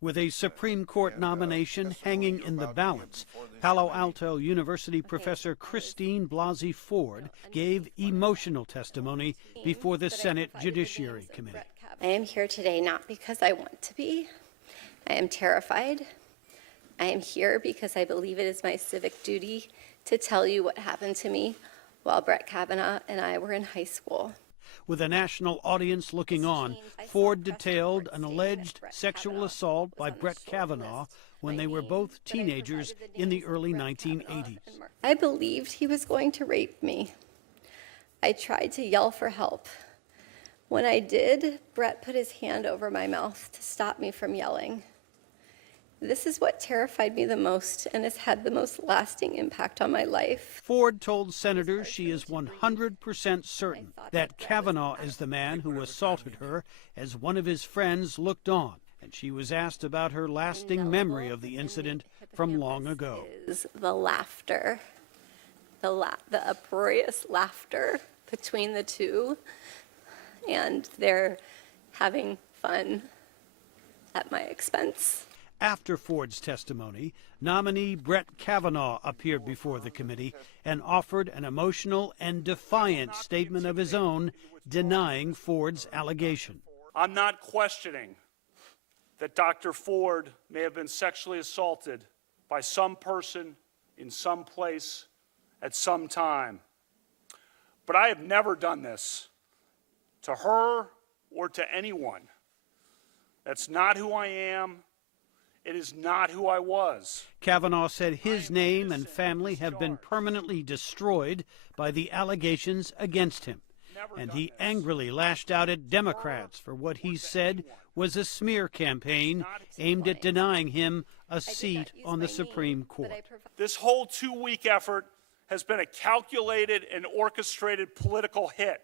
With a Supreme Court nomination hanging in the balance, Palo Alto University professor Christine Blasey Ford gave emotional testimony before the Senate Judiciary Committee. I am here today not because I want to be. I am terrified. I am here because I believe it is my civic duty to tell you what happened to me while Brett Kavanaugh and I were in high school. With a national audience looking on, Ford detailed an alleged sexual assault by Brett Kavanaugh when they were both teenagers in the early 1980s. I believed he was going to rape me. I tried to yell for help. When I did, Brett put his hand over my mouth to stop me from yelling. This is what terrified me the most and has had the most lasting impact on my life. Ford told senators she is 100% certain that Kavanaugh is the man who assaulted her as one of his friends looked on, and she was asked about her lasting memory of the incident from long ago. Is the laughter, the uproarious laughter between the two, and they're having fun at my expense. After Ford's testimony, nominee Brett Kavanaugh appeared before the committee and offered an emotional and defiant statement of his own, denying Ford's allegation. I'm not questioning that Dr. Ford may have been sexually assaulted by some person in some place at some time. But I have never done this to her or to anyone. That's not who I am. It is not who I was. Kavanaugh said his name and family have been permanently destroyed by the allegations against him, and he angrily lashed out at Democrats for what he said was a smear campaign aimed at denying him a seat on the Supreme Court. This whole 2-week effort has been a calculated and orchestrated political hit,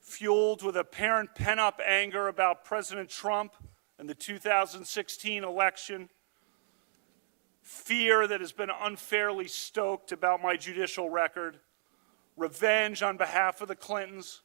fueled with apparent pent-up anger about President Trump and the 2016 election, fear that has been unfairly stoked about my judicial record, revenge on behalf of the Clintons,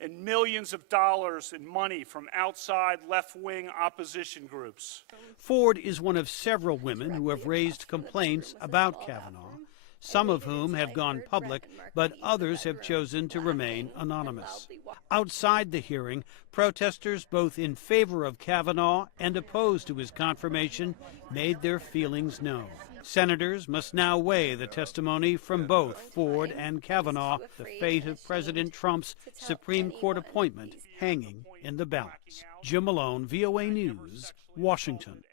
and millions of dollars in money from outside left-wing opposition groups. Ford is one of several women who have raised complaints about Kavanaugh, some of whom have gone public, but others have chosen to remain anonymous. Outside the hearing, protesters both in favor of Kavanaugh and opposed to his confirmation made their feelings known. Senators must now weigh the testimony from both Ford and Kavanaugh, the fate of President Trump's Supreme Court appointment hanging in the balance. Jim Malone, VOA News, Washington.